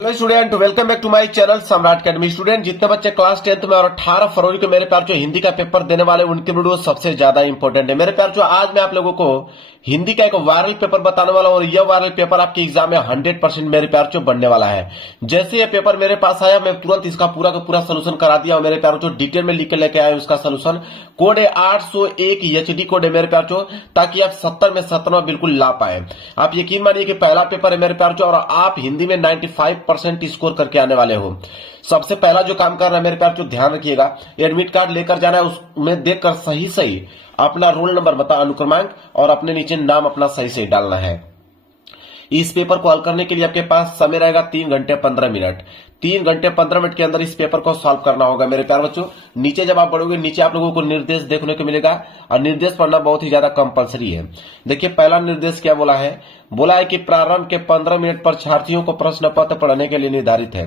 Hello student, welcome back to my channel Samrat academy. Student, जितने बच्चे class 10th में और 18 फरवरी को मेरे प्यार जो हिंदी का पेपर देने वाले उनके वीडियो सबसे ज्यादा इंपॉर्टेंट है। मेरे प्यार जो आज मैं आप लोगों को हिंदी का एक वायरल पेपर बताने वाला हूं और यह वायरल पेपर आपके एग्जाम में 100% मेरे प्यार जो बनने वाला है। जैसे ये पेपर मेरे पास आया मैं तुरंत इसका पूरा का पूरा सोल्यूशन करा दिया और मेरे प्यार जो डिटेल में लिख के लेके आया उसका सोल्यूशन। कोड है 801 HD कोड है मेरे प्यार जो, ताकि आप 70 में 70 बिल्कुल ला पाए। आप यकीन मानिए कि पहला पेपर है मेरे प्यार जो, और आप हिंदी में 95% स्कोर करके आने वाले हो। सबसे पहला जो काम करना है मेरे प्यार जो, ध्यान रखिएगा, एडमिट कार्ड लेकर जाना है, उसमें देखकर सही सही अपना रोल नंबर बता अनुक्रमांक और अपने नीचे नाम अपना सही सही डालना है। इस पेपर को हल करने के लिए आपके पास समय रहेगा 3 घंटे 15 मिनट। 3 घंटे 15 मिनट के अंदर इस पेपर को सॉल्व करना होगा मेरे प्यारे बच्चों। नीचे जब आप पढ़ोगे नीचे आप लोगों को निर्देश देखने को मिलेगा और निर्देश पढ़ना बहुत ही ज्यादा कंपलसरी है। देखिए पहला निर्देश क्या बोला है कि प्रारंभ के 15 मिनट परीक्षार्थियों को प्रश्न पत्र पढ़ने के लिए निर्धारित है।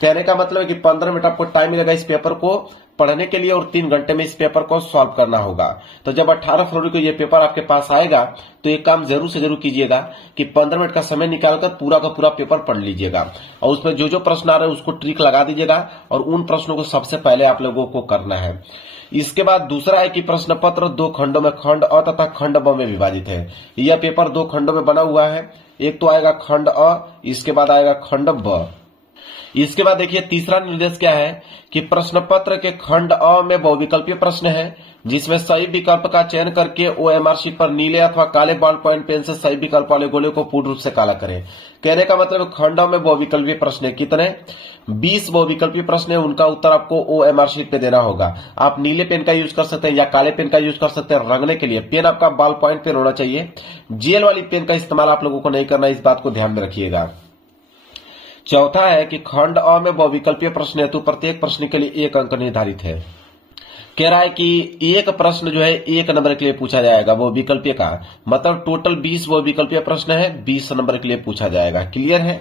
कहने का मतलब है कि 15 मिनट आपको टाइम मिलेगा इस पेपर को पढ़ने के लिए और 3 घंटे में इस पेपर को सॉल्व करना होगा। तो जब 18 फरवरी को ये पेपर आपके पास आएगा तो एक काम जरूर से जरूर कीजिएगा कि 15 मिनट का समय निकालकर पूरा का पूरा पेपर पढ़ लीजिएगा और उसमें जो जो प्रश्न आ रहे हैं उसको ट्रिक लगा दीजिएगा और उन प्रश्नों को सबसे पहले आप लोगों को करना है। इसके बाद दूसरा है कि प्रश्न पत्र 2 खंडों में खंड अ तथा खंड ब में विभाजित है। यह पेपर 2 खंडों में बना हुआ है। एक तो आएगा खंड अ, इसके बाद आएगा खंड ब। इसके बाद देखिए तीसरा निर्देश क्या है कि प्रश्न पत्र के खंड अ में बहुविकल्पीय प्रश्न है जिसमें सही विकल्प का चयन करके OMR शीट पर नीले अथवा काले बॉल पॉइंट पेन से सही विकल्प वाले गोले को पूर्ण रूप से काला करें। कहने का मतलब खंड अ में बहुविकल्पीय प्रश्न है कितने 20 बहुविकल्पीय प्रश्न है। उनका उत्तर आपको OMR शीट पे देना होगा। आप नीले पेन का यूज कर सकते हैं या काले पेन का यूज कर सकते हैं। रंगने के लिए पेन आपका बॉल पॉइंट पेन होना चाहिए। जेल वाली पेन का इस्तेमाल आप लोगों को नहीं करना, इस बात को ध्यान में रखिएगा। चौथा है कि खंड अ में बहुविकल्पीय प्रश्न हेतु प्रत्येक प्रश्न के लिए 1 अंक निर्धारित है। कह रहा है कि एक प्रश्न जो है 1 नंबर के लिए पूछा जाएगा वो विकल्पीय का, मतलब टोटल 20 वो विकल्पीय प्रश्न है 20 नंबर के लिए पूछा जाएगा। क्लियर है।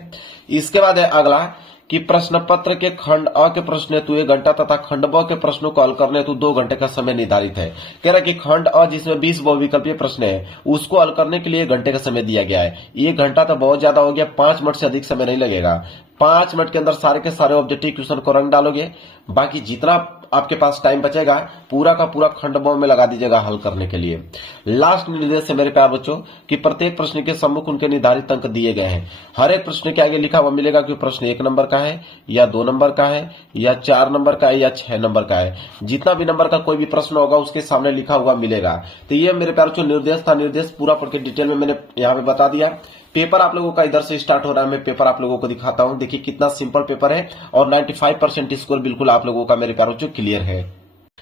इसके बाद है अगला कि प्रश्न पत्र के खंड अ के प्रश्न हेतु 1 घंटा तथा खंड ब के प्रश्नों को हल करने हेतु 2 घंटे का समय निर्धारित है। कह रहा है कि खंड अ जिसमें 20 बहुविकल्पीय प्रश्न है उसको हल करने के लिए 1 घंटे का समय दिया गया है। 1 घंटा तो बहुत ज्यादा हो गया, 5 मिनट से अधिक समय नहीं लगेगा। 5 मिनट के अंदर सारे के सारे ऑब्जेक्टिव क्वेश्चन को रंग डालोगे, बाकी जितना आपके पास टाइम बचेगा पूरा का पूरा खंड ब में लगा दीजिएगा हल करने के लिए। लास्ट निर्देश है मेरे प्यार बच्चों कि प्रत्येक प्रश्न के सम्मुख उनके निर्धारित अंक दिए गए हैं। हर एक प्रश्न के आगे लिखा हुआ मिलेगा कि प्रश्न 1 नंबर का है या 2 नंबर का है या 4 नंबर का है या 6 नंबर का है। जितना भी नंबर का कोई भी प्रश्न होगा उसके सामने लिखा हुआ मिलेगा। तो ये मेरे प्यार बच्चों निर्देश था। निर्देश पूरा पढ़ के डिटेल में मैंने यहाँ पे बता दिया। पेपर आप लोगों का इधर से स्टार्ट हो रहा है। मैं पेपर आप लोगों को दिखाता हूं। देखिए कितना सिंपल पेपर है और 95% स्कोर बिल्कुल आप लोगों का मेरे प्यारों जो क्लियर है।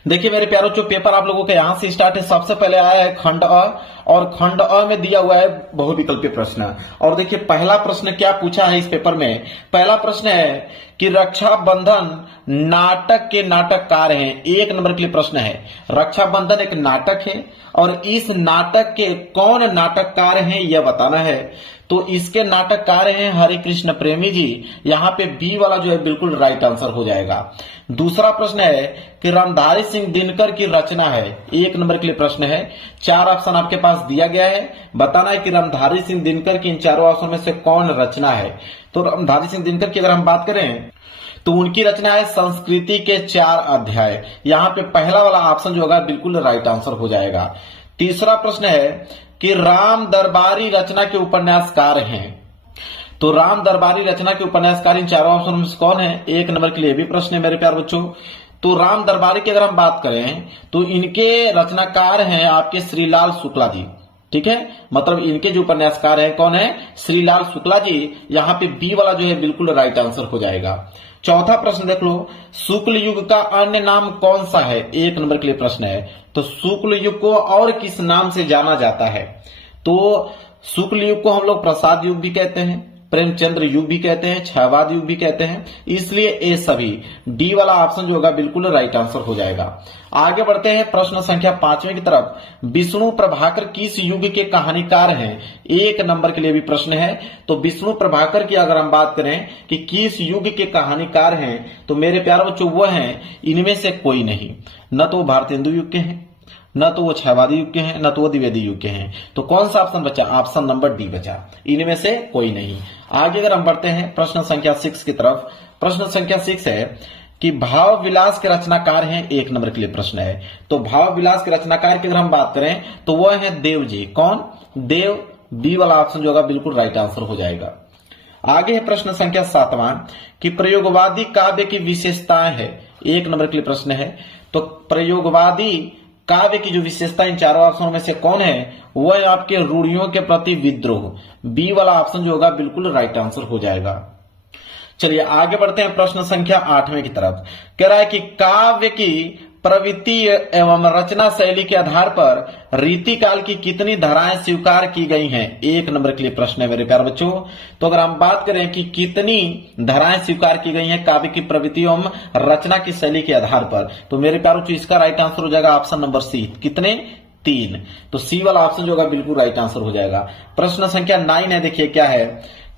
देखिए मेरे प्यारों जो पेपर आप लोगों के यहां से स्टार्ट है। सबसे पहले आया है खंड अ और खंड अ में दिया हुआ है बहुविकल्पीय प्रश्न। और देखिए पहला प्रश्न क्या पूछा है इस पेपर में। पहला प्रश्न है कि रक्षाबंधन नाटक के नाटककार हैं। 1 नंबर के लिए प्रश्न है। रक्षाबंधन एक नाटक है और इस नाटक के कौन नाटककार हैं यह बताना है। तो इसके नाटककार हैं हरे कृष्ण प्रेमी जी। यहाँ पे बी वाला जो है बिल्कुल राइट आंसर हो जाएगा। दूसरा प्रश्न है कि रामधारी सिंह दिनकर की रचना है। 1 नंबर के लिए प्रश्न है। 4 ऑप्शन आपके पास दिया गया है। बताना है कि रामधारी सिंह दिनकर की इन चारों ऑप्शन में से कौन रचना है। तो रामधारी सिंह दिनकर की अगर हम बात करें तो उनकी रचना है संस्कृति के 4 अध्याय। यहाँ पे पहला वाला ऑप्शन जो होगा बिल्कुल राइट आंसर हो जाएगा। तीसरा प्रश्न है कि राम दरबारी रचना के उपन्यासकार हैं। तो राम दरबारी रचना के उपन्यासकार इन चारों ऑप्शन में से कौन है। 1 नंबर के लिए भी प्रश्न है मेरे प्यार बच्चों। तो राम दरबारी की अगर हम बात करें तो इनके रचनाकार हैं आपके श्रीलाल शुक्ला जी। ठीक है, मतलब इनके जो उपन्यासकार हैं कौन है, श्रीलाल शुक्ला जी। यहाँ पे बी वाला जो है बिल्कुल राइट आंसर हो जाएगा। चौथा प्रश्न देख लो, शुक्ल युग का अन्य नाम कौन सा है। 1 नंबर के लिए प्रश्न है। तो शुक्ल युग को और किस नाम से जाना जाता है। तो शुक्ल युग को हम लोग प्रसाद युग भी कहते हैं, प्रेमचंद्र युग भी कहते हैं, छायावाद युग भी कहते हैं। इसलिए ए सभी डी वाला ऑप्शन जो होगा बिल्कुल राइट आंसर हो जाएगा। आगे बढ़ते हैं प्रश्न संख्या 5वें की तरफ। विष्णु प्रभाकर किस युग के कहानीकार हैं। 1 नंबर के लिए भी प्रश्न है। तो विष्णु प्रभाकर की अगर हम बात करें कि किस युग के कहानीकार हैं तो मेरे प्यारे बच्चों वो हैं इनमें से कोई नहीं। न तो भारतेंदु युग के हैं, न तो वो क्षयवादी युग के हैं, न तो वो द्विवेदी युग के हैं। तो कौन सा ऑप्शन बचा? ऑप्शन नंबर डी बचा, इनमें से कोई नहीं। आगे अगर हम बढ़ते हैं प्रश्न संख्या 6 की तरफ। प्रश्न संख्या 6 है कि भाव विलास के रचनाकार हैं, 1 नंबर के लिए प्रश्न है। तो भाव विलास के रचनाकार की अगर हम बात करें तो वह है देव जी। कौन? देव। बी वाला ऑप्शन जो होगा बिल्कुल राइट आंसर हो जाएगा। आगे है प्रश्न संख्या 7वां कि प्रयोगवादी काव्य की विशेषताएं है, 1 नंबर के लिए प्रश्न है। तो प्रयोगवादी काव्य की जो विशेषता इन चारों ऑप्शनों में से कौन है? वह आपके रूढ़ियों के प्रति विद्रोह। बी वाला ऑप्शन जो होगा बिल्कुल राइट आंसर हो जाएगा। चलिए आगे बढ़ते हैं प्रश्न संख्या 8वें की तरफ। कह रहा है कि काव्य की प्रवृत्ति एवं रचना शैली के आधार पर रीतिकाल की कितनी धाराएं स्वीकार की गई हैं? 1 नंबर के लिए प्रश्न है मेरे प्यारे बच्चों। तो अगर हम बात करें कि कितनी धाराएं स्वीकार की गई हैं काव्य की प्रवृत्ति एवं रचना की शैली के आधार पर, तो मेरे प्यारे बच्चों इसका राइट आंसर हो जाएगा ऑप्शन नंबर सी। कितने? 3। तो सी वाला ऑप्शन जो होगा बिल्कुल राइट आंसर हो जाएगा। प्रश्न संख्या 9 है, देखिए क्या है।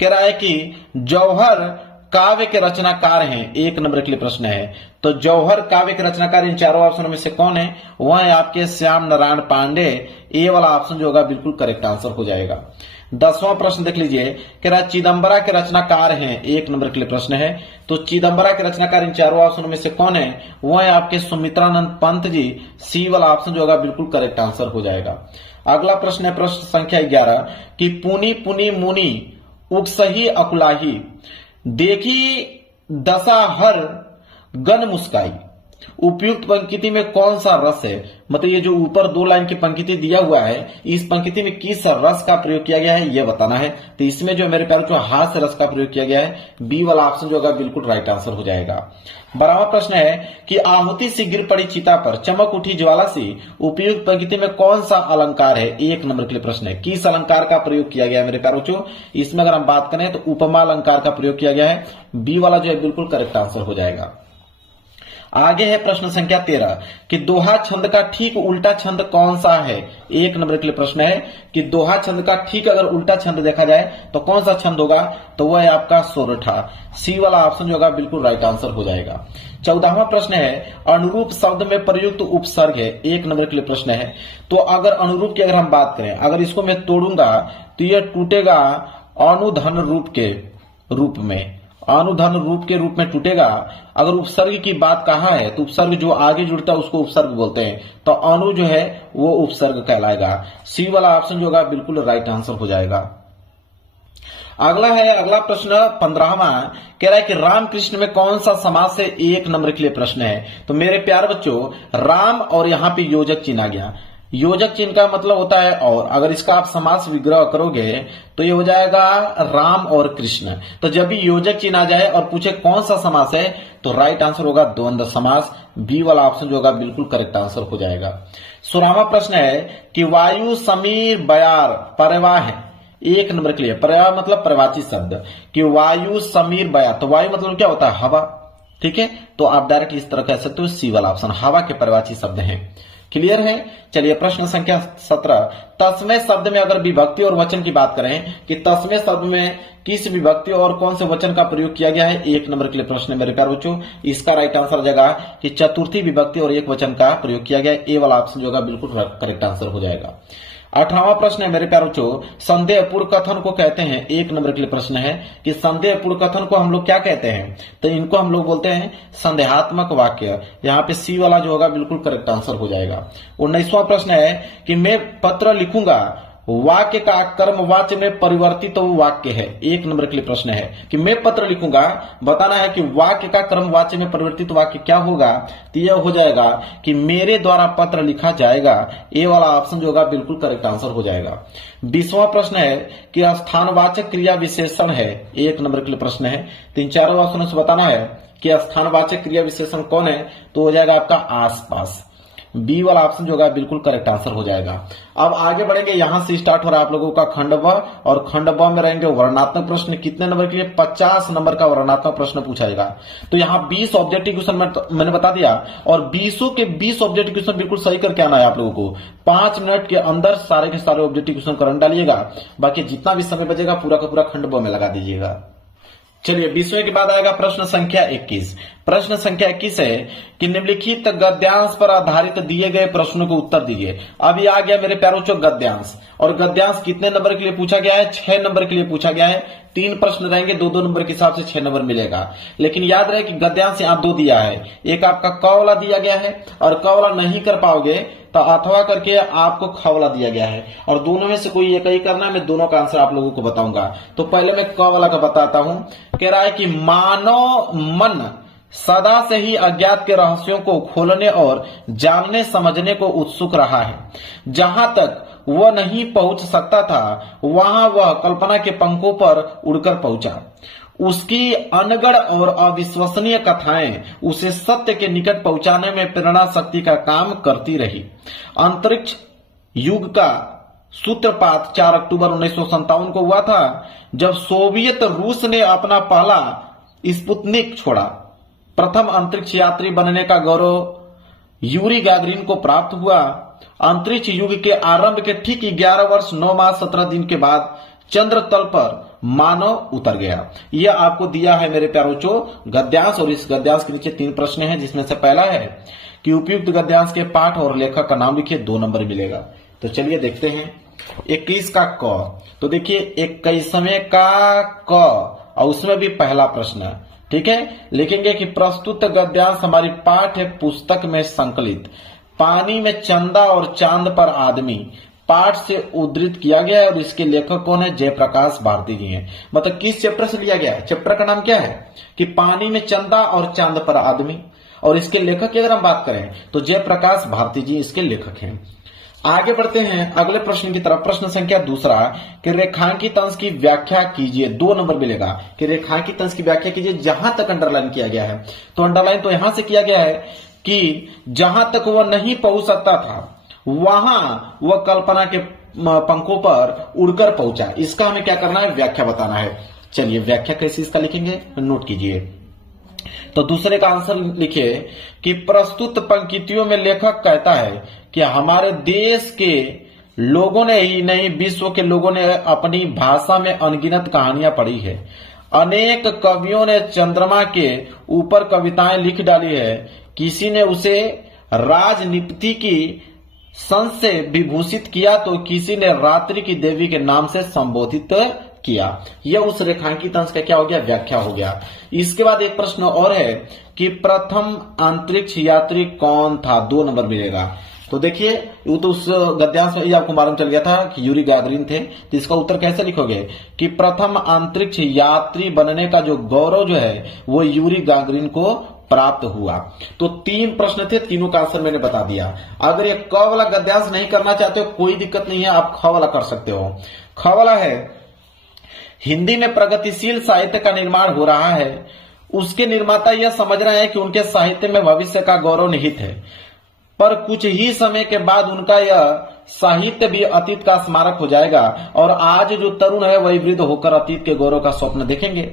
कह रहा है कि जौहर काव्य के रचनाकार हैं, 1 नंबर के लिए प्रश्न है। तो जौहर काव्य के रचनाकार इन चारों ऑप्शनों में से कौन है? वह है आपके श्याम नारायण पांडे। ए वाला ऑप्शन जो होगा बिल्कुल करेक्ट आंसर हो जाएगा। 10वां प्रश्न देख लीजिए। कह रहा है चिदंबरा के रचनाकार हैं, 1 नंबर के लिए प्रश्न है। तो चिदंबरा के रचनाकार इन चारों ऑप्शनों में से कौन है? वह है आपके सुमित्रानंद पंत जी। सी वाला ऑप्शन जो होगा बिल्कुल करेक्ट आंसर हो जाएगा। अगला प्रश्न है प्रश्न संख्या 11 कि पुनी पुनी मुनि उकसही अकुलाही देखी दशा हर गन मुस्काई, उपयुक्त पंक्ति में कौन सा रस है? मतलब ये जो ऊपर 2 लाइन की पंक्ति दिया हुआ है, इस पंक्ति में किस रस का प्रयोग किया गया है यह बताना है। तो इसमें जो मेरे प्यारे हास्य रस का प्रयोग किया गया है, बी वाला ऑप्शन जो होगा बिल्कुल राइट आंसर हो जाएगा। 12वां प्रश्न है कि आहुति सी गिर पड़ी चिता पर चमक उठी ज्वाला सी, उपयुक्त पंक्ति में कौन सा अलंकार है? 1 नंबर के लिए प्रश्न है। किस अलंकार का प्रयोग किया गया है मेरे प्यारे बच्चों? इसमें अगर हम बात करें तो उपमा अलंकार का प्रयोग किया गया है। बी वाला जो है बिल्कुल करेक्ट आंसर हो जाएगा। आगे है प्रश्न संख्या 13 कि दोहा छंद का ठीक उल्टा छंद कौन सा है? 1 नंबर के लिए प्रश्न है कि दोहा छंद का ठीक अगर उल्टा छंद देखा जाए तो कौन सा छंद होगा? तो वह है आपका सोरठा। सी वाला ऑप्शन जो होगा बिल्कुल राइट आंसर हो जाएगा। 14वां प्रश्न है अनुरूप शब्द में प्रयुक्त उपसर्ग है, 1 नंबर के लिए प्रश्न है। तो अगर अनुरूप की अगर हम बात करें, अगर इसको मैं तोड़ूंगा तो यह टूटेगा अनुधन रूप के रूप में, अनुधन रूप के रूप में टूटेगा। अगर उपसर्ग की बात कहा है तो उपसर्ग जो आगे जुड़ता है उसको उपसर्ग बोलते हैं, तो अनु जो है वो उपसर्ग कहलाएगा। सी वाला ऑप्शन जो होगा बिल्कुल राइट आंसर हो जाएगा। अगला प्रश्न 15वां कह रहा है कि रामकृष्ण में कौन सा समास है? 1 नंबर के लिए प्रश्न है। तो मेरे प्यारे बच्चों राम और यहाँ पे योजक चिन्ह आ गया। योजक चिन्ह का मतलब होता है और, अगर इसका आप समास विग्रह करोगे तो ये हो जाएगा राम और कृष्ण। तो जब भी योजक चिन्ह आ जाए और पूछे कौन सा समास है तो राइट आंसर होगा द्वंद्व समास। बी वाला ऑप्शन जो होगा बिल्कुल करेक्ट आंसर हो जाएगा। 16वां प्रश्न है कि वायु समीर बयार परवाह है, 1 नंबर के लिए। परवाह मतलब प्रवाची शब्द कि वायु समीर बयार, तो वायु मतलब क्या होता है? हवा। ठीक है, तो आप डायरेक्ट इस तरह कह सकते हो, सी वाला ऑप्शन हवा के प्रवाची शब्द हैं। क्लियर है? चलिए प्रश्न संख्या 17 तस्मै शब्द में अगर विभक्ति और वचन की बात करें कि तस्मै शब्द में किस विभक्ति और कौन से वचन का प्रयोग किया गया है? 1 नंबर के लिए प्रश्न है मेरे प्यारे बच्चों। इसका राइट आंसर हो जाएगा कि चतुर्थी विभक्ति और एक वचन का प्रयोग किया गया है। ए वाला ऑप्शन जो होगा बिल्कुल करेक्ट आंसर हो जाएगा। 18वां प्रश्न है मेरे प्यारे बच्चों संदेहपूर्ण कथन को कहते हैं, 1 नंबर के लिए प्रश्न है कि संदेहपूर्ण कथन को हम लोग क्या कहते हैं? तो इनको हम लोग बोलते हैं संदेहात्मक वाक्य। यहाँ पे सी वाला जो होगा बिल्कुल करेक्ट आंसर हो जाएगा। 19वां प्रश्न है कि मैं पत्र लिखूंगा, वाक्य का कर्मवाच्य में परिवर्तित तो वाक्य है। 1 नंबर के लिए प्रश्न है कि मैं पत्र लिखूंगा, बताना है कि वाक्य का कर्मवाच्य में परिवर्तित वाक्य क्या होगा? तो यह हो जाएगा कि मेरे द्वारा पत्र लिखा जाएगा। ए वाला ऑप्शन जो होगा बिल्कुल करेक्ट आंसर हो जाएगा। 20वां प्रश्न है कि स्थानवाचक क्रिया विशेषण है, 1 नंबर के लिए प्रश्न है। 3-4 ऑप्शनों से बताना है कि स्थानवाचक क्रिया विशेषण कौन है? तो हो जाएगा आपका आसपास। बी वाला ऑप्शन जो होगा बिल्कुल करेक्ट आंसर हो जाएगा। अब आगे बढ़ेंगे, यहां से स्टार्ट हो रहा है आप लोगों का खंड ब, और खंड ब में रहेंगे वर्णनात्मक प्रश्न। कितने नंबर के लिए? 50 नंबर का वर्णनात्मक प्रश्न पूछा जाएगा। तो यहाँ 20 ऑब्जेक्टिव क्वेश्चन मैंने बता दिया, और 20 के 20 ऑब्जेक्टिव क्वेश्चन बिल्कुल सही करके आना है आप लोगों को। 5 मिनट के अंदर सारे के सारे ऑब्जेक्टिव क्वेश्चन करंट डालिएगा, बाकी जितना भी समय बचेगा पूरा का पूरा खंड ब में लगा दीजिएगा। चलिए 20वें के बाद आएगा प्रश्न संख्या 21। प्रश्न संख्या 21 है कि निम्नलिखित गद्यांश पर आधारित दिए गए प्रश्नों को उत्तर दीजिए। अभी आ गया मेरे प्यारों बच्चों गद्यांश, और गद्यांश कितने नंबर के लिए पूछा गया है? 6 नंबर के लिए पूछा गया है। 3 प्रश्न रहेंगे, 2-2 नंबर के हिसाब से 6 नंबर मिलेगा। लेकिन याद रहे कि गद्यांश यहाँ 2 दिया है, एक आपका क वाला दिया गया है, और क वाला नहीं कर पाओगे तो अथवा करके आपको ख वाला दिया गया है, और दोनों में से कोई एक ही करना है। मैं दोनों का आंसर आप लोगों को बताऊंगा। तो पहले मैं क वाला का बताता हूं। कह रहा है कि मानव मन सदा से ही अज्ञात के रहस्यों को खोलने और जानने समझने को उत्सुक रहा है। जहां तक वह नहीं पहुंच सकता था, वहां वह कल्पना के पंखों पर उड़कर पहुंचा। उसकी अनगढ़ और अविश्वसनीय कथाएं उसे सत्य के निकट पहुंचाने में प्रेरणा शक्ति का काम करती रही। अंतरिक्ष युग का सूत्रपात 4 अक्टूबर 1957 को हुआ था, जब सोवियत रूस ने अपना पहला स्पुतनिक छोड़ा। प्रथम अंतरिक्ष यात्री बनने का गौरव यूरी गागरिन को प्राप्त हुआ। अंतरिक्ष युग के आरंभ के ठीक 11 वर्ष 9 माह 17 दिन के बाद चंद्र तल पर मानव उतर गया। यह आपको दिया है मेरे प्यारों बच्चों गद्यांश, और इस गद्यांश के नीचे 3 प्रश्न हैं, जिसमें से पहला है कि उपयुक्त गद्यांश के पाठ और लेखक का नाम लिखिए, 2 नंबर मिलेगा। तो चलिए देखते हैं 21 का क। तो देखिए 21वें का क, और उसमें भी पहला प्रश्न है, ठीक है। लिखेंगे कि प्रस्तुत गद्यांश हमारी पाठ्य पुस्तक में संकलित पानी में चंदा और चांद पर आदमी पाठ से उद्धृत किया गया है, और इसके लेखक कौन है? जयप्रकाश भारती जी हैं। मतलब किस चैप्टर से लिया गया है? चैप्टर का नाम क्या है? कि पानी में चंदा और चांद पर आदमी, और इसके लेखक की अगर हम बात करें तो जयप्रकाश भारती जी इसके लेखक हैं। आगे बढ़ते हैं अगले प्रश्न की तरफ। प्रश्न संख्या 2 कि रेखांकित अंश की व्याख्या कीजिए, 2 नंबर मिलेगा। कि रेखांकित अंश की व्याख्या कीजिए, जहां तक अंडरलाइन किया गया है। तो अंडरलाइन तो यहां से किया गया है कि जहां तक वह नहीं पहुंच सकता था, वहां वह कल्पना के पंखों पर उड़कर पहुंचा। इसका हमें क्या करना है? व्याख्या बताना है। चलिए व्याख्या कैसे इसका लिखेंगे, नोट कीजिए। तो दूसरे का आंसर लिखिए कि प्रस्तुत पंक्तियों में लेखक कहता है कि हमारे देश के लोगों ने ही नहीं, विश्व के लोगों ने अपनी भाषा में अनगिनत कहानियां पढ़ी है। अनेक कवियों ने चंद्रमा के ऊपर कविताएं लिख डाली है। किसी ने उसे राजनीति की संस से विभूषित किया, तो किसी ने रात्रि की देवी के नाम से संबोधित किया। यह उस रेखांकित अंश का क्या हो गया? व्याख्या हो गया। इसके बाद एक प्रश्न और है कि प्रथम अंतरिक्ष यात्री कौन था? 2 नंबर मिलेगा। तो देखिए वो तो उस गद्यांश में ही आपको मालूम चल गया था कि यूरी गागरिन थे। तो इसका उत्तर कैसे लिखोगे कि प्रथम अंतरिक्ष यात्री बनने का जो गौरव जो है वो यूरी गागरिन को प्राप्त हुआ। तो 3 प्रश्न थे, तीनों का आंसर मैंने बता दिया। अगर ये क वाला गद्यांश नहीं करना चाहते हो कोई दिक्कत नहीं है, आप ख वाला कर सकते हो। ख वाला है हिंदी में प्रगतिशील साहित्य का निर्माण हो रहा है। उसके निर्माता यह समझ रहे हैं कि उनके साहित्य में भविष्य का गौरव निहित है, पर कुछ ही समय के बाद उनका यह साहित्य भी अतीत का स्मारक हो जाएगा, और आज जो तरुण है वही वृद्ध होकर अतीत के गौरव का स्वप्न देखेंगे।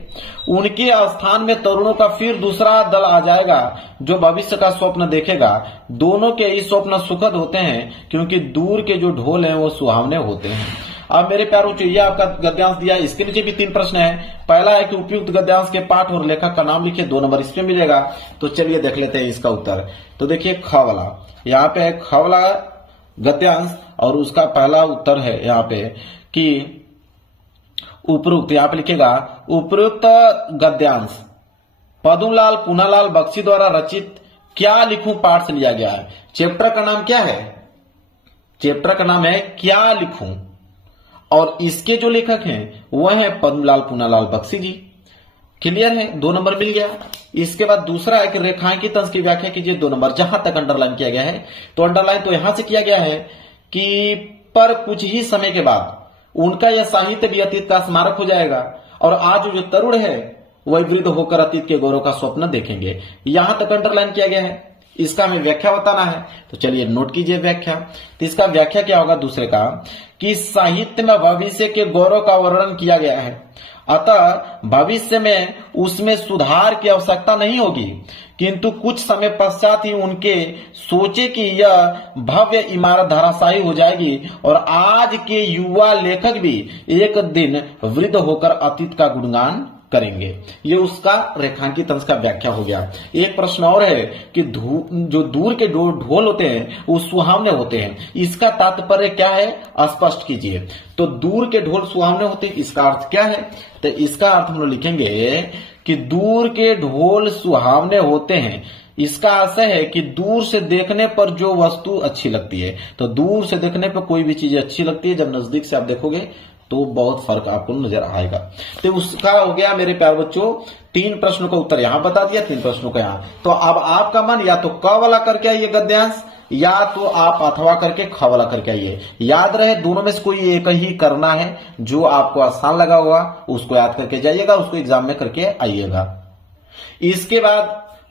उनके स्थान में तरुणों का फिर दूसरा दल आ जाएगा जो भविष्य का स्वप्न देखेगा। दोनों के ही स्वप्न सुखद होते हैं, क्योंकि दूर के जो ढोल हैं वो सुहावने होते हैं। अब मेरे प्यारों ये आपका गद्यांश दिया। इसके नीचे भी 3 प्रश्न है। पहला है कि उपयुक्त गद्यांश के पाठ और लेखक का नाम लिखिए, 2 नंबर इसमें मिलेगा। तो चलिए देख लेते हैं इसका उत्तर। तो देखिए ख वाला, यहाँ पे ख वाला गद्यांश, और उसका पहला उत्तर है यहाँ पे कि उपयुक्त, यहाँ पे लिखेगा उपयुक्त गद्यांश पद्मलाल पूनालाल बख्शी द्वारा रचित क्या लिखूं पाठ से लिया गया है। चैप्टर का नाम क्या है? चैप्टर का नाम है क्या लिखूं, और इसके जो लेखक हैं वह है पद्मलाल पूनालाल बख्शी जी। क्लियर है, 2 नंबर मिल गया। इसके बाद दूसरा है कि रेखांकित अंश की व्याख्या कीजिए, 2 नंबर। जहां तक अंडरलाइन किया गया है, तो अंडरलाइन तो यहां से किया गया है कि पर कुछ ही समय के बाद उनका यह साहित्य भी अतीत का स्मारक हो जाएगा, और आज जो तरुण है वह वृद्ध होकर अतीत के गौरव का स्वप्न देखेंगे। यहां तक अंडरलाइन किया गया है। इसका हमें व्याख्या बताना है। तो चलिए नोट कीजिए व्याख्या। तो इसका व्याख्या क्या होगा दूसरे का कि साहित्य में भविष्य के गौरव का वर्णन किया गया है, अतः भविष्य में उसमें सुधार की आवश्यकता नहीं होगी, किंतु कुछ समय पश्चात ही उनके सोचे कि यह भव्य इमारत धराशायी हो जाएगी, और आज के युवा लेखक भी एक दिन वृद्ध होकर अतीत का गुणगान करेंगे। ये उसका रेखांकित अंश का व्याख्या हो गया। एक प्रश्न और है कि जो दूर के ढोल होते हैं वो सुहावने होते हैं, इसका तात्पर्य क्या है, स्पष्ट कीजिए। तो दूर के ढोल सुहावने होते हैं, इसका अर्थ क्या है? तो इसका अर्थ हम लोग लिखेंगे कि दूर के ढोल सुहावने होते हैं, इसका आशय है कि दूर से देखने पर जो वस्तु अच्छी लगती है। तो दूर से देखने पर कोई भी चीज अच्छी लगती है, जब नजदीक से आप देखोगे तो बहुत फर्क आपको नजर आएगा। तो उसका हो गया मेरे प्यार बच्चों 3 प्रश्नों का उत्तर यहां बता दिया, 3 प्रश्नों का यहां। तो अब आपका मन या तो क वाला करके आइए गद्यांश, या तो आप अथवा करके ख वाला करके आइए। याद रहे दोनों में से कोई एक ही करना है, जो आपको आसान लगा होगा उसको याद करके जाइएगा, उसको एग्जाम में करके आइएगा। इसके बाद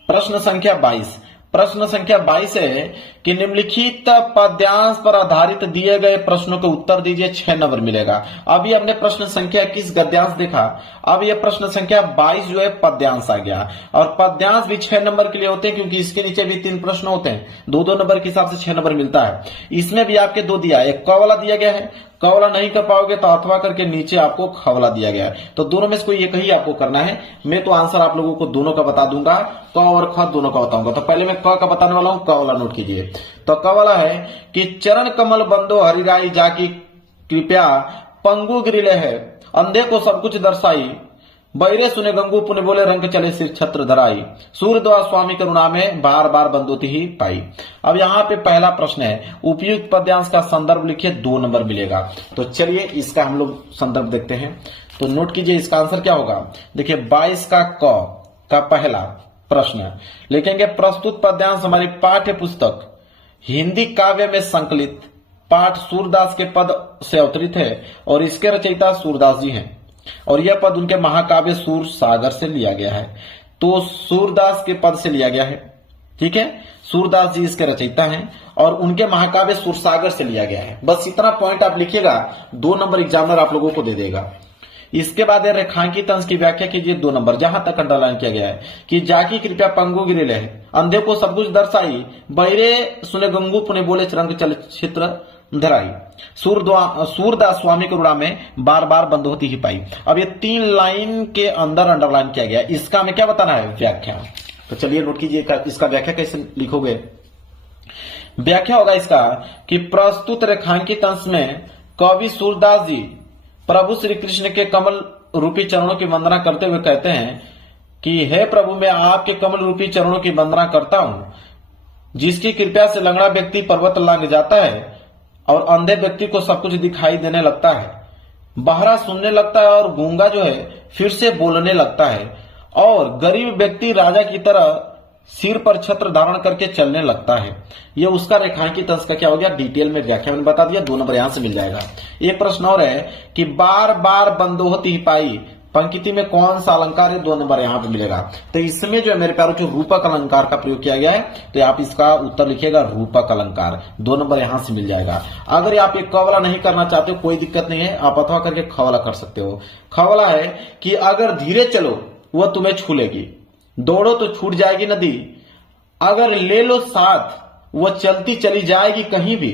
प्रश्न संख्या 22। प्रश्न संख्या 22 है कि निम्नलिखित पद्यांश पर आधारित दिए गए प्रश्नों के उत्तर दीजिए, 6 नंबर मिलेगा। अभी हमने प्रश्न संख्या 21 गद्यांश देखा, अब यह प्रश्न संख्या 22 जो है पद्यांश आ गया। और पद्यांश भी 6 नंबर के लिए होते हैं, क्योंकि इसके नीचे भी 3 प्रश्न होते हैं, 2-2 नंबर के हिसाब से 6 नंबर मिलता है। इसमें भी आपके 2 दिया है, एक क वाला दिया गया है, क वाला नहीं कर पाओगे तो अथवा करके नीचे आपको ख वाला दिया गया है। तो दोनों में से कोई एक ही आपको करना है। मैं तो आंसर आप लोगों को दोनों का बता दूंगा, क और ख दोनों का बताऊंगा। तो पहले मैं क का बताने वाला हूं, क वाला नोट कीजिए। तो क वाला है कि चरण कमल बंदो हरिराई जाकी कृपया पंगु गिरिले है, अंधे को सब कुछ दर्शाई, बैरे सुने गंगू पुण्य बोले रंग चले सिर छत्र धराई, सूर्यद्वार स्वामी करुणा में बार बार बंदोती ही पाई। अब यहाँ पे पहला प्रश्न है, उपयुक्त पद्यांश का संदर्भ लिखिए, 2 नंबर मिलेगा। तो चलिए इसका हम लोग संदर्भ देखते हैं। तो नोट कीजिए इसका आंसर क्या होगा। देखिए 22 का क का पहला प्रश्न लिखेंगे, प्रस्तुत पद्यांश हमारी पाठ्य पुस्तक हिंदी काव्य में संकलित पाठ सूरदास के पद से अवतरित है और इसके रचयिता सूरदास जी हैं, और यह पद उनके महाकाव्य सूर सागर से लिया गया है। तो सूरदास के पद से लिया गया है, ठीक है, सूरदास जी इसके रचयिता हैं और उनके महाकाव्य सूर सागर से लिया गया है। बस इतना पॉइंट आप लिखिएगा, 2 नंबर एग्जामिनर आप लोगों को दे देगा। इसके बाद रेखांकित अंश की व्याख्या कीजिए, 2 नंबर, जहां तक अंडरलाइन किया गया है कि जाकी कृपया पंगु गिरिले है, अंधे को सब कुछ दर्शाई, बहरे सुने गंगू पुण्य बोले रंग चल चित्र धराई, सूरदास स्वामी करुणा में बार बार बंद होती ही पाई। अब ये 3 लाइन के अंदर अंडरलाइन किया गया, इसका हमें क्या बताना है, व्याख्या। तो चलिए नोट कीजिए इसका व्याख्या कैसे लिखोगे। व्याख्या होगा इसका कि प्रस्तुत रेखांकित अंश में कवि सूरदास जी प्रभु श्री कृष्ण के कमल रूपी चरणों की वंदना करते हुए कहते हैं कि हे प्रभु, मैं आपके कमल रूपी चरणों की वंदना करता हूं, जिसकी कृपया से लंगड़ा व्यक्ति पर्वत लांघ जाता है और अंधे व्यक्ति को सब कुछ दिखाई देने लगता है, बहरा सुनने लगता है और गूंगा जो है फिर से बोलने लगता है, और गरीब व्यक्ति राजा की तरह सिर पर छत्र धारण करके चलने लगता है। यह उसका रेखांकित अंश का क्या हो गया, डिटेल में व्याख्या मैंने बता दिया, 2 नंबर यहां से मिल जाएगा। एक प्रश्न और है कि बार बार बंदोहती ही पाई, पंक्ति में कौन सा अलंकार है, 2 नंबर यहां पे मिलेगा। तो इसमें जो है मेरे प्यारों जो रूपक अलंकार का प्रयोग किया गया है, तो आप इसका उत्तर लिखिएगा रूपक अलंकार, 2 नंबर यहां से मिल जाएगा। अगर आप ये क वाला नहीं करना चाहते हो कोई दिक्कत नहीं है, आप अथवा करके ख वाला कर सकते हो। ख वाला है कि अगर धीरे चलो वह तुम्हें छू लेगी, दौड़ो तो छूट जाएगी नदी, अगर ले लो साथ वह चलती चली जाएगी कहीं भी,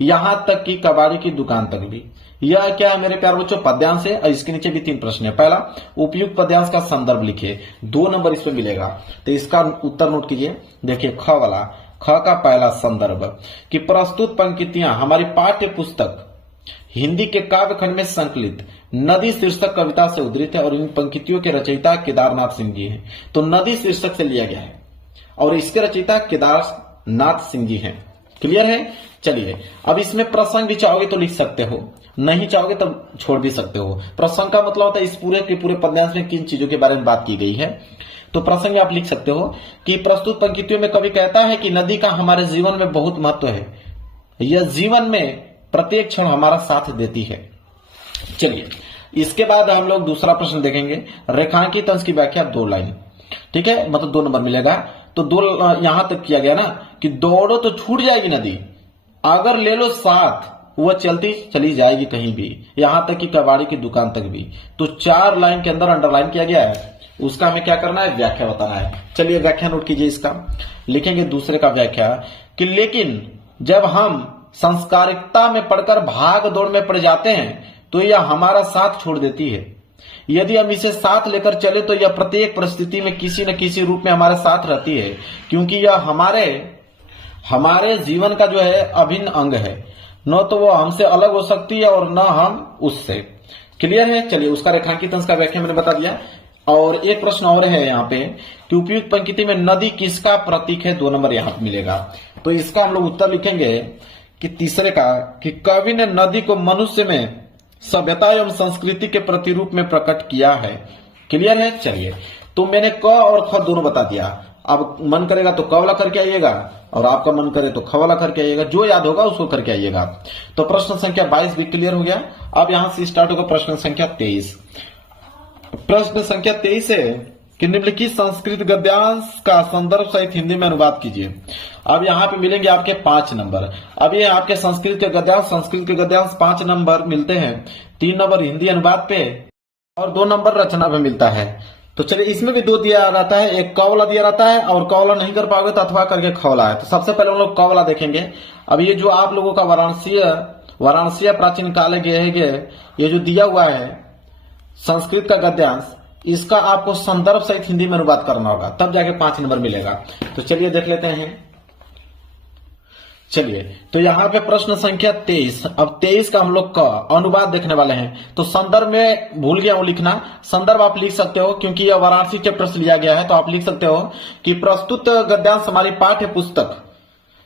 यहां तक कि कबाड़ी की दुकान तक भी। यह क्या है मेरे प्यार बच्चों, पद्यांश है और इसके नीचे भी 3 प्रश्न है। पहला, उपयुक्त पद्यांश का संदर्भ लिखिए, 2 नंबर इसमें मिलेगा। तो इसका उत्तर नोट कीजिए। देखिए ख वाला, ख का पहला संदर्भ कि प्रस्तुत पंक्तियां हमारी पाठ्य पुस्तक हिंदी के काव्य खंड में संकलित नदी शीर्षक कविता से उद्धृत है और इन पंक्तियों के रचयिता केदारनाथ सिंह जी हैं। तो नदी शीर्षक से लिया गया है और इसके रचयिता केदारनाथ सिंह जी हैं। क्लियर है। चलिए अब इसमें प्रसंग भी चाहोगे तो लिख सकते हो, नहीं चाहोगे तो छोड़ भी सकते हो। प्रसंग का मतलब होता है इस पूरे के पूरे पद्यांश में किन चीजों के बारे में बात की गई है। तो प्रसंग आप लिख सकते हो कि प्रस्तुत पंक्तियों में कवि कहता है कि नदी का हमारे जीवन में बहुत महत्व है, यह जीवन में प्रत्येक क्षण हमारा साथ देती है। चलिए इसके बाद हम लोग दूसरा प्रश्न देखेंगे, रेखांकित अंश की व्याख्या 2 लाइन, ठीक है, मतलब 2 नंबर मिलेगा। तो 2 यहां तक किया गया ना कि दौड़ो तो छूट जाएगी नदी, अगर ले लो साथ वह चलती चली जाएगी कहीं भी, यहां तक कि कबाड़ी की दुकान तक भी। तो 4 लाइन के अंदर अंडरलाइन किया गया है, उसका हमें क्या करना है, व्याख्या बताना है। चलिए व्याख्या नोट कीजिए, इसका लिखेंगे दूसरे का व्याख्या कि लेकिन जब हम संस्कारिकता में पढ़कर भाग दौड़ में पड़ जाते हैं तो यह हमारा साथ छोड़ देती है, यदि हम इसे साथ लेकर चले तो यह प्रत्येक परिस्थिति में किसी न किसी रूप में हमारे साथ रहती है, क्योंकि यह हमारे जीवन का जो है अभिन्न अंग है। न तो वो हमसे अलग हो सकती है और न हम उससे। क्लियर है? चलिए, उसका रेखांकित अंश का व्याख्या मैंने बता दिया। और एक प्रश्न और है यहाँ पे कि उपयुक्त पंक्ति में नदी किसका प्रतीक है? 2 नंबर यहाँ पे मिलेगा। तो इसका हम लोग उत्तर लिखेंगे कि तीसरे का, कि कवि ने नदी को मनुष्य में सभ्यता एवं संस्कृति के प्रतिरूप में प्रकट किया है। क्लियर है? चलिए, तो मैंने क और ख दोनों बता दिया। अब मन करेगा तो क वाला करके आइएगा और आपका मन करे तो ख वाला करके आइएगा, जो याद होगा उसको करके आइएगा। तो प्रश्न संख्या 22 भी क्लियर हो गया। अब यहां से स्टार्ट होगा प्रश्न संख्या 23। प्रश्न संख्या 23 है कि निम्नलिखित संस्कृत गद्यांश का संदर्भ सहित हिंदी में अनुवाद कीजिए। अब यहाँ पे मिलेंगे आपके 5 नंबर। अब ये आपके संस्कृत के गद्यांश 5 नंबर मिलते हैं। 3 नंबर हिंदी अनुवाद पे और 2 नंबर रचना पे मिलता है। तो चलिए, इसमें भी 2 दिया रहता है, एक क वाला दिया रहता है और क वाला नहीं कर पाओगे तो अथवा करके ख वाला है। तो सबसे पहले हम लोग क वाला देखेंगे। अब ये जो आप लोगों का वाराणसी प्राचीन काल के ये जो दिया हुआ है संस्कृत का गद्यांश, इसका आपको संदर्भ सहित हिंदी में अनुवाद करना होगा, तब जाके 5 नंबर मिलेगा। तो चलिए देख लेते हैं। चलिए, तो यहाँ पे प्रश्न संख्या 23। अब 23 का हम लोग का अनुवाद देखने वाले हैं। तो संदर्भ में भूल गया हूं लिखना, संदर्भ आप लिख सकते हो क्योंकि यह वाराणसी चैप्टर से लिया गया है। तो आप लिख सकते हो कि प्रस्तुत गद्यांश हमारी पाठ्य पुस्तक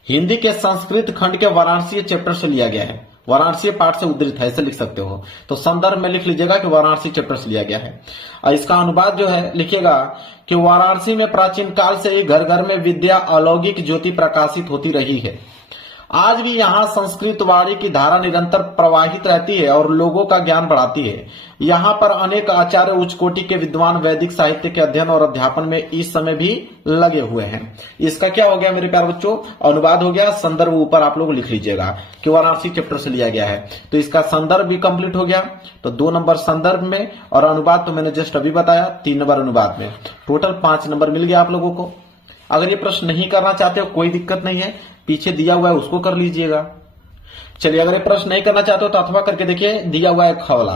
हिंदी के संस्कृत खंड के वाराणसी चैप्टर से लिया गया है, वाराणसी पाठ से उद्धृत है, ऐसे लिख सकते हो। तो संदर्भ में लिख लीजिएगा कि वाराणसी चैप्टर से लिया गया है। और इसका अनुवाद जो है लिखिएगा कि वाराणसी में प्राचीन काल से ही घर घर में विद्या अलौकिक ज्योति प्रकाशित होती रही है। आज भी यहाँ संस्कृत वाणी की धारा निरंतर प्रवाहित रहती है और लोगों का ज्ञान बढ़ाती है। यहाँ पर अनेक आचार्य उच्च कोटि के विद्वान वैदिक साहित्य के अध्ययन और अध्यापन में इस समय भी लगे हुए हैं। इसका क्या हो गया मेरे प्यारे बच्चों? अनुवाद हो गया। संदर्भ ऊपर आप लोग लिख लीजिएगा कि वाराणसी चैप्टर से लिया गया है। तो इसका संदर्भ भी कंप्लीट हो गया। तो 2 नंबर संदर्भ में और अनुवाद तो मैंने जस्ट अभी बताया, 3 नंबर अनुवाद में। टोटल 5 नंबर मिल गया आप लोगों को। अगर ये प्रश्न नहीं करना चाहते हो कोई दिक्कत नहीं है, पीछे दिया हुआ है उसको कर लीजिएगा। चलिए, अगर ये प्रश्न नहीं करना चाहते हो तो अथवा करके देखिए, दिया हुआ है ख वाला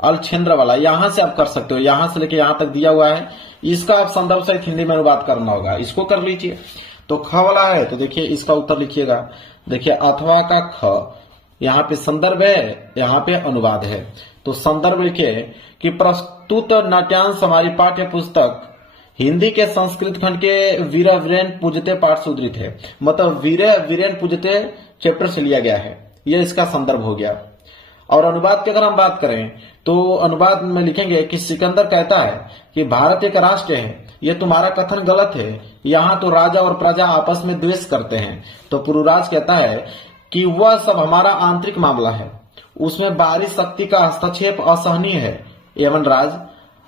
अलछेंद्र वाला, यहां से आप कर सकते हो, यहां से लेके यहां तक दिया हुआ है। इसका आप संदर्भ सहित हिंदी में अनुवाद करना होगा, इसको कर लीजिए। तो ख वाला है तो देखिए इसका उत्तर लिखिएगा। देखिए, अथवा का ख, यहाँ पे संदर्भ है, यहाँ पे अनुवाद है। तो संदर्भ लिखिए कि प्रस्तुत नाट्यांश हमारी पाठ्य पुस्तक हिंदी के संस्कृत खंड के वीर वीरेन पूजते पाठ से उद्धृत है। मतलब वीर वीरेन पूजते चैप्टर से लिया गया है, यह इसका संदर्भ हो गया। और अनुवाद की अगर हम बात करें तो अनुवाद में लिखेंगे कि सिकंदर कहता है कि भारत एक राष्ट्र है, यह तुम्हारा कथन गलत है। यहाँ तो राजा और प्रजा आपस में द्वेष करते हैं। तो पुरुराज कहता है कि वह सब हमारा आंतरिक मामला है, उसमें बाहरी शक्ति का हस्तक्षेप असहनीय है। एवं राज,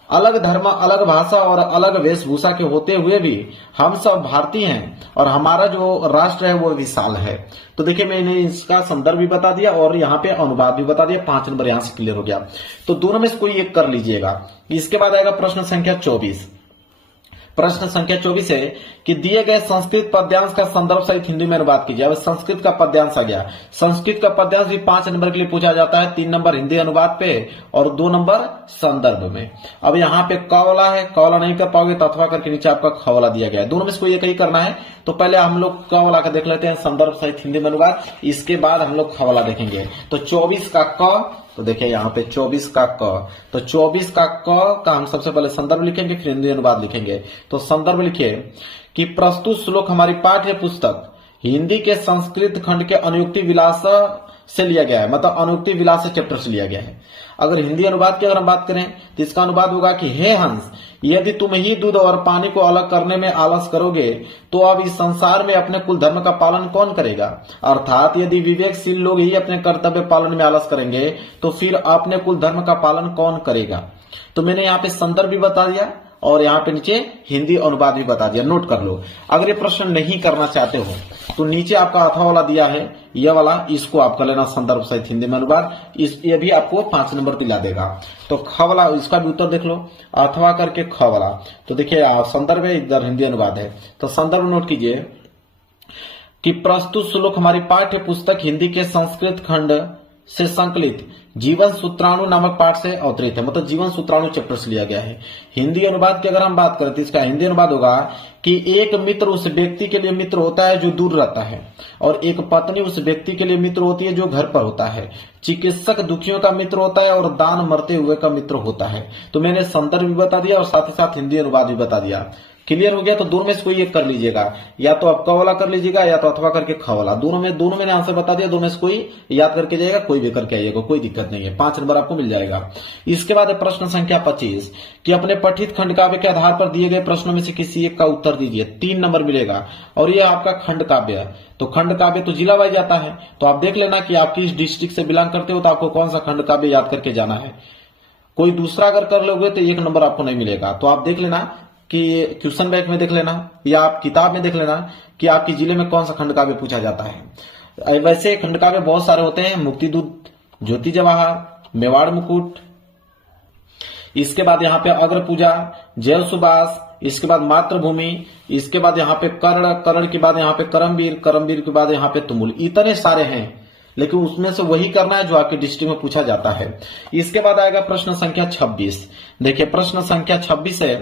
अलग धर्म, अलग भाषा और अलग वेशभूषा के होते हुए भी हम सब भारतीय हैं और हमारा जो राष्ट्र है वो विशाल है। तो देखिए, मैंने इसका संदर्भ भी बता दिया और यहाँ पे अनुवाद भी बता दिया। 5 नंबर यहाँ से क्लियर हो गया। तो दोनों में से कोई एक कर लीजिएगा। इसके बाद आएगा प्रश्न संख्या 24। प्रश्न संख्या 24 है कि दिए गए संस्कृत पद्यांश का संदर्भ सहित हिंदी में अनुवाद कीजिए। अब संस्कृत का पद्यांश आ गया। संस्कृत का पद्यांश भी 5 नंबर के लिए पूछा जाता है, 3 नंबर हिंदी अनुवाद पे और 2 नंबर संदर्भ में। अब यहाँ पे क वाला है, क वाला नहीं कर पाओगे तो अथवा करके नीचे आपका ख वाला दिया गया है। दोनों में से कोई एक ही करना है। तो पहले हम लोग क वाला का देख लेते हैं, संदर्भ सहित हिंदी में अनुवाद। इसके बाद हम लोग ख वाला देखेंगे। तो 24 का क, तो देखिए यहाँ पे 24 का क, तो 24 का क का हम सबसे पहले संदर्भ लिखेंगे, फिर हिंदी अनुवाद लिखेंगे। तो संदर्भ लिखिए कि प्रस्तुत श्लोक हमारी पाठ्य पुस्तक हिंदी के संस्कृत खंड के अनुयुक्ति विलास से लिया गया है। मतलब अनुयुक्ति विलास चैप्टर से लिया गया है। अगर हिंदी अनुवाद की अगर हम बात करें तो इसका अनुवाद होगा कि हे हंस, यदि तुम ही दूध और पानी को अलग करने में आलस करोगे तो अब इस संसार में अपने कुल धर्म का पालन कौन करेगा। अर्थात यदि विवेकशील लोग ही अपने कर्तव्य पालन में आलस करेंगे तो फिर अपने कुल धर्म का पालन कौन करेगा। तो मैंने यहाँ पे संदर्भ भी बता दिया और यहाँ पे नीचे हिंदी अनुवाद भी बता दिया, नोट कर लो। अगर ये प्रश्न नहीं करना चाहते हो तो नीचे आपका अथवा वाला दिया है, यह वाला, इसको आप कर लेना संदर्भ सहित हिंदी में अनुवाद। ये भी आपको 5 नंबर दिला देगा। तो ख वाला, इसका भी उत्तर देख लो, अथवा करके ख वाला। तो देखिए संदर्भ है, इधर हिंदी अनुवाद है। तो संदर्भ नोट कीजिए कि प्रस्तुत श्लोक हमारी पाठ्य पुस्तक हिंदी के संस्कृत खंड से संकलित जीवन सूत्राणु नामक पाठ से अवतरित है, मतलब जीवन सूत्राणु चैप्टर से लिया गया है। हिंदी अनुवाद की अगर हम बात करें तो इसका हिंदी अनुवाद होगा कि एक मित्र उस व्यक्ति के लिए मित्र होता है जो दूर रहता है, और एक पत्नी उस व्यक्ति के लिए मित्र होती है जो घर पर होता है। चिकित्सक दुखियों का मित्र होता है और दान मरते हुए का मित्र होता है। तो मैंने संदर्भ भी बता दिया और साथ ही साथ हिंदी अनुवाद भी बता दिया। क्लियर हो गया? तो दोनों में से कोई एक कर लीजिएगा, या तो आप क वाला कर लीजिएगा या तो अथवा करके ख वाला। दोनों मैंने आंसर बता दिया, दोनों में से कोई याद करके जाएगा, कोई भी करके आइएगा, कोई दिक्कत नहीं है। 5 नंबर आपको मिल जाएगा। इसके बाद है प्रश्न संख्या 25 कि अपने पठित खंड काव्य के आधार पर दिए गए प्रश्नों में से किसी एक का उत्तर दीजिए। 3 नंबर मिलेगा और ये आपका खंड काव्य है। तो खंड काव्य तो जिला वाइज आता है, तो आप देख लेना कि आप किस डिस्ट्रिक्ट से बिलोंग करते हो तो आपको कौन सा खंड काव्य याद करके जाना है। कोई दूसरा अगर कर लोगे तो 1 नंबर आपको नहीं मिलेगा। तो आप देख लेना कि क्वेश्चन बैंक में देख लेना या आप किताब में देख लेना कि आपके जिले में कौन सा खंड काव्य पूछा जाता है। वैसे खंड काव्य बहुत सारे होते हैं, मुक्तिदूत, ज्योति जवाहर, मेवाड़ मुकुट, इसके बाद यहाँ पे अग्र पूजा, जय सुभाष, इसके बाद मातृभूमि, इसके बाद यहाँ पे कर्ण के बाद यहाँ पे करमवीर के बाद यहाँ पे तुमुल। इतने सारे हैं, लेकिन उसमें से वही करना है जो आपके डिस्ट्रिक्ट में पूछा जाता है। इसके बाद आएगा प्रश्न संख्या 26। देखिए प्रश्न संख्या 26 है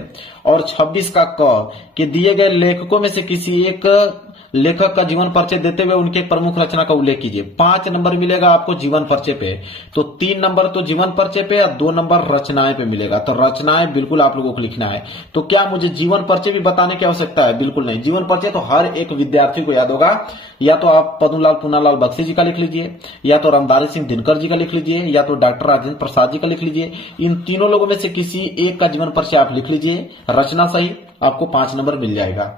और 26 का क कि दिए गए लेखकों में से किसी एक लेखक का जीवन परिचय देते हुए उनके प्रमुख रचना का उल्लेख कीजिए। 5 नंबर मिलेगा आपको जीवन परिचय पे, तो 3 नंबर तो जीवन परिचय पे और 2 नंबर रचनाएं पे मिलेगा। तो रचनाएं बिल्कुल आप लोगों को लिखना है। तो क्या मुझे जीवन परिचय भी बताने की आवश्यकता है? बिल्कुल नहीं। जीवन परिचय तो हर एक विद्यार्थी को याद होगा। या तो आप पद्मलाल पूनालाल बख्शी जी का लिख लीजिए, या तो रामधारी सिंह दिनकर जी का लिख लीजिए, या तो डॉक्टर राजेंद्र प्रसाद जी का लिख लीजिए। इन तीनों लोगों में से किसी एक का जीवन परिचय आप लिख लीजिए रचना सहित, आपको 5 नंबर मिल जाएगा।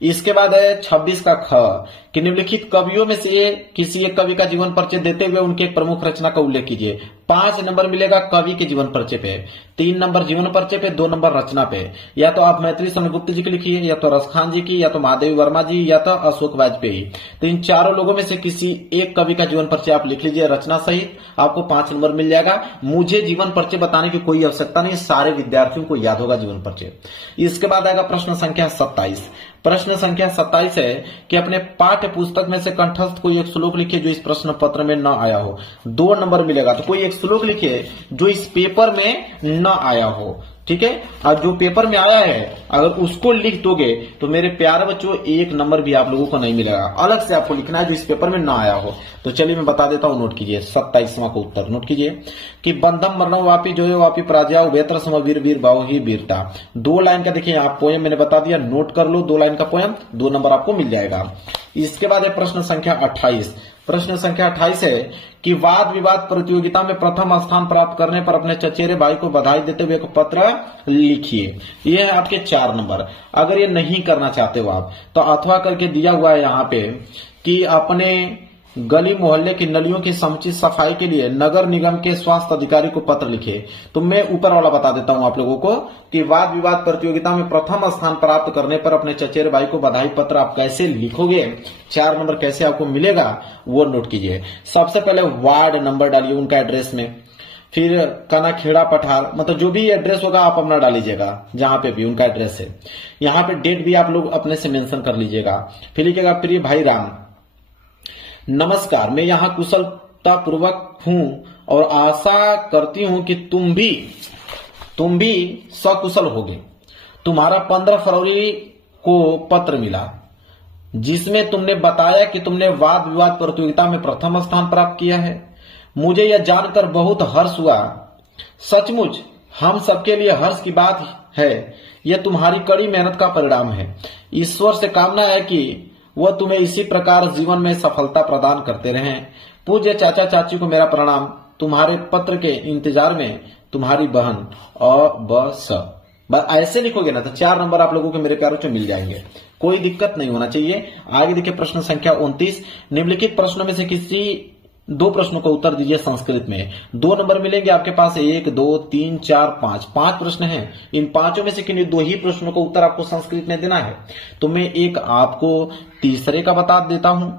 इसके बाद है 26 का ख कि निम्नलिखित कवियों में से किसी एक कवि का जीवन परिचय देते हुए उनके प्रमुख रचना का उल्लेख कीजिए। 5 नंबर मिलेगा कवि के जीवन परिचय पे, 3 नंबर जीवन परिचय पे, 2 नंबर रचना पे। या तो आप मैत्री शरण जी की लिखिए, या तो रसखान जी की, या तो महादेवी वर्मा जी, या तो अशोक वाजपेयी। तो इन चारों लोगों में से किसी एक कवि का जीवन परिचय आप लिख लीजिए रचना सहित, आपको 5 नंबर मिल जाएगा। मुझे जीवन परिचय बताने की कोई आवश्यकता नहीं, सारे विद्यार्थियों को याद होगा जीवन परिचय। इसके बाद आएगा प्रश्न संख्या 27। प्रश्न संख्या 27 है कि अपने पाठ्य पुस्तक में से कंठस्थ कोई एक श्लोक लिखिए जो इस प्रश्न पत्र में न आया हो। 2 नंबर मिलेगा। तो कोई एक श्लोक लिखिए जो इस पेपर में न आया हो, ठीक है। और जो पेपर में आया है अगर उसको लिख दोगे तो मेरे प्यारे बच्चों 1 नंबर भी आप लोगों को नहीं मिलेगा। अलग से आपको लिखना है जो इस पेपर में ना आया हो। तो चलिए मैं बता देता हूं, नोट कीजिए 27वां को उत्तर नोट कीजिए कि बंधम मरणम वापी जो है वापी पराजया उभयत्र सम वीर वीर भाव ही वीरता। 2 लाइन का देखिए आप पोएम मैंने बता दिया, नोट कर लो 2 लाइन का पोएम, 2 नंबर आपको मिल जाएगा। इसके बाद है प्रश्न संख्या 28। प्रश्न संख्या 28 है कि वाद विवाद प्रतियोगिता में प्रथम स्थान प्राप्त करने पर अपने चचेरे भाई को बधाई देते हुए एक पत्र लिखिए। ये है आपके 4 नंबर। अगर ये नहीं करना चाहते हो आप तो अथवा करके दिया हुआ है यहाँ पे कि अपने गली मोहल्ले की नलियों की समुचित सफाई के लिए नगर निगम के स्वास्थ्य अधिकारी को पत्र लिखे। तो मैं ऊपर वाला बता देता हूं आप लोगों को कि वाद विवाद प्रतियोगिता में प्रथम स्थान प्राप्त करने पर अपने चचेरे भाई को बधाई पत्र आप कैसे लिखोगे, 4 नंबर कैसे आपको मिलेगा वो नोट कीजिए। सबसे पहले वार्ड नंबर डालिए उनका एड्रेस में, फिर कनाखेड़ा पठार, मतलब जो भी एड्रेस होगा आप अपना डालीजिएगा जहां पे भी उनका एड्रेस है। यहाँ पे डेट भी आप लोग अपने से मेंशन कर लीजिएगा। फिर लिखिएगा प्रिय भाई राम, नमस्कार, मैं यहाँ कुशलता पूर्वक हूं और आशा करती हूं कि तुम भी सकुशल होगे। तुम्हारा 15 फरवरी को पत्र मिला जिसमें तुमने बताया कि तुमने वाद विवाद प्रतियोगिता में प्रथम स्थान प्राप्त किया है। मुझे यह जानकर बहुत हर्ष हुआ। सचमुच हम सबके लिए हर्ष की बात है। यह तुम्हारी कड़ी मेहनत का परिणाम है। ईश्वर से कामना है कि वह तुम्हें इसी प्रकार जीवन में सफलता प्रदान करते रहें। पूज्य चाचा चाची को मेरा प्रणाम। तुम्हारे पत्र के इंतजार में तुम्हारी बहन बस ऐसे लिखोगे ना तो 4 नंबर आप लोगों के मेरे प्यारों से मिल जाएंगे, कोई दिक्कत नहीं होना चाहिए। आगे देखिए प्रश्न संख्या 29। निम्नलिखित प्रश्नों में से किसी 2 प्रश्नों का उत्तर दीजिए संस्कृत में। 2 नंबर मिलेंगे आपके पास। 1 2 3 4 5 प्रश्न हैं। इन 5 में से किन्हीं 2 ही प्रश्नों का उत्तर आपको संस्कृत में देना है। तो मैं एक आपको तीसरे का बता देता हूं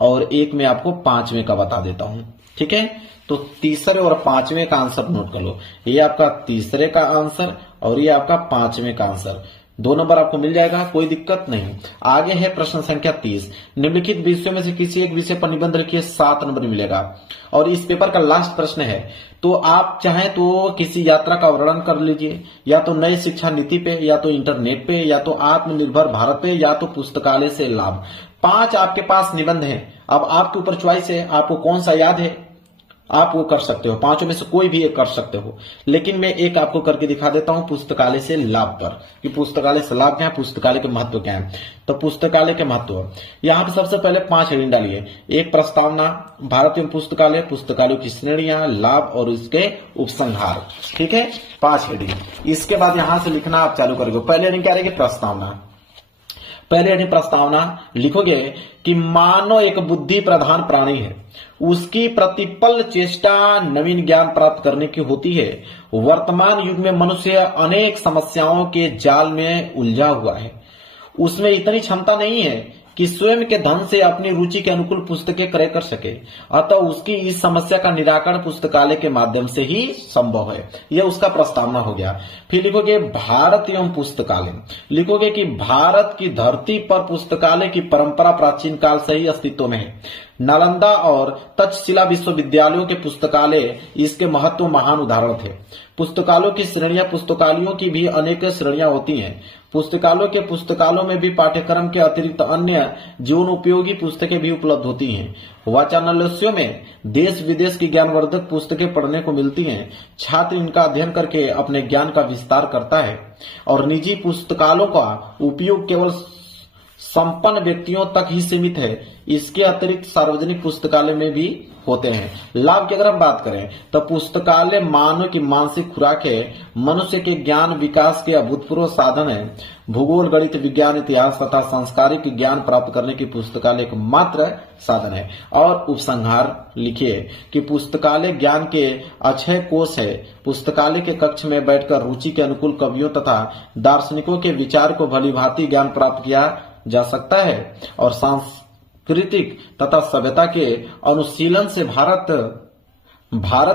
और एक मैं आपको 5वें का बता देता हूं, ठीक है। तो तीसरे और 5वें का आंसर नोट कर लो। ये आपका तीसरे का आंसर और ये आपका 5वें का आंसर। 2 नंबर आपको मिल जाएगा, कोई दिक्कत नहीं। आगे है प्रश्न संख्या 30, निम्नलिखित विषयों में से किसी एक विषय पर निबंध लिखिए, 7 नंबर मिलेगा। और इस पेपर का लास्ट प्रश्न है, तो आप चाहें तो किसी यात्रा का वर्णन कर लीजिए, या तो नई शिक्षा नीति पे, या तो इंटरनेट पे, या तो आत्मनिर्भर भारत पे, या तो पुस्तकालय से लाभ। 5 आपके पास निबंध हैं। अब आपके ऊपर चॉइस है, आपको कौन सा याद है आप वो कर सकते हो, 5 में से कोई भी एक कर सकते हो। लेकिन मैं एक आपको करके दिखा देता हूं पुस्तकालय से लाभ पर, कि पुस्तकालय से लाभ क्या है, पुस्तकालय के महत्व क्या है। तो पुस्तकालय के महत्व, यहाँ पे सबसे पहले 5 हेडिंग डालिए। एक प्रस्तावना, भारतीय पुस्तकालय, पुस्तकालयों की श्रेणियां, लाभ और इसके उपसंहार। ठीक है, 5 हेडिंग। इसके बाद यहां से लिखना आप चालू करोगे। पहले हेडिंग क्या रहेगी, प्रस्तावना। पहले हेडिंग प्रस्तावना लिखोगे कि मानव एक बुद्धि प्रधान प्राणी है, उसकी प्रतिपल चेष्टा नवीन ज्ञान प्राप्त करने की होती है। वर्तमान युग में मनुष्य अनेक समस्याओं के जाल में उलझा हुआ है, उसमें इतनी क्षमता नहीं है कि स्वयं के धन से अपनी रुचि के अनुकूल पुस्तकें क्रय कर सके, अतः उसकी इस समस्या का निराकरण पुस्तकालय के माध्यम से ही संभव है। यह उसका प्रस्तावना हो गया। फिर लिखोगे भारत एवं पुस्तकालय, लिखोगे कि भारत की धरती पर पुस्तकालय की परंपरा प्राचीन काल से ही अस्तित्व में है। नालंदा और तक्षशिला विश्वविद्यालयों के पुस्तकालय इसके महत्व महान उदाहरण थे। पुस्तकालयों की श्रेणियां, पुस्तकालयों की भी अनेक श्रेणियां होती हैं। पुस्तकालयों में भी पाठ्यक्रम के अतिरिक्त अन्य जीवन उपयोगी पुस्तकें भी उपलब्ध होती हैं। वाचनालयों में देश विदेश की ज्ञानवर्धक पुस्तकें पढ़ने को मिलती हैं। छात्र इनका अध्ययन करके अपने ज्ञान का विस्तार करता है। और निजी पुस्तकालयों का उपयोग केवल संपन्न व्यक्तियों तक ही सीमित है। इसके अतिरिक्त सार्वजनिक पुस्तकालय में भी होते हैं। लाभ की अगर हम बात करें तो पुस्तकालय मानव की मानसिक खुराक है, मनुष्य के ज्ञान विकास के अभूतपूर्व साधन है। भूगोल, गणित, विज्ञान, इतिहास तथा सांस्कृतिक ज्ञान प्राप्त करने की पुस्तकालय एक मात्र साधन है। और उपसंहार लिखिए कि पुस्तकालय ज्ञान के अक्षय कोष है। पुस्तकालय के कक्ष में बैठकर रुचि के अनुकूल कवियों तथा दार्शनिकों के विचार को भलीभांति ज्ञान प्राप्त किया जा सकता है। और सांस्कृतिक तथा सभ्यता के अनुशीलन से भारत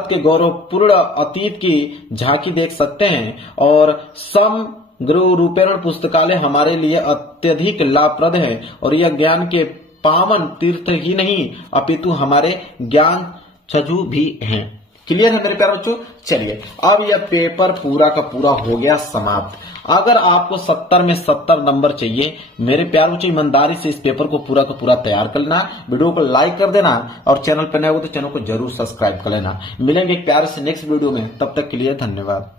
के गौरवपूर्ण अतीत की झांकी देख सकते हैं। और समग्र रूपेण पुस्तकालय हमारे लिए अत्यधिक लाभप्रद है। और यह ज्ञान के पावन तीर्थ ही नहीं अपितु हमारे ज्ञान छजू भी हैं। क्लियर है मेरे प्यारे बच्चों? चलिए, अब यह पेपर पूरा का पूरा हो गया समाप्त। अगर आपको 70 में 70 नंबर चाहिए, मेरे प्यारे बच्चों ईमानदारी से इस पेपर को पूरा का पूरा तैयार कर लेना, वीडियो को लाइक कर देना और चैनल पर नए हो तो चैनल को जरूर सब्सक्राइब कर लेना। मिलेंगे एक प्यारे से नेक्स्ट वीडियो में, तब तक के लिए धन्यवाद।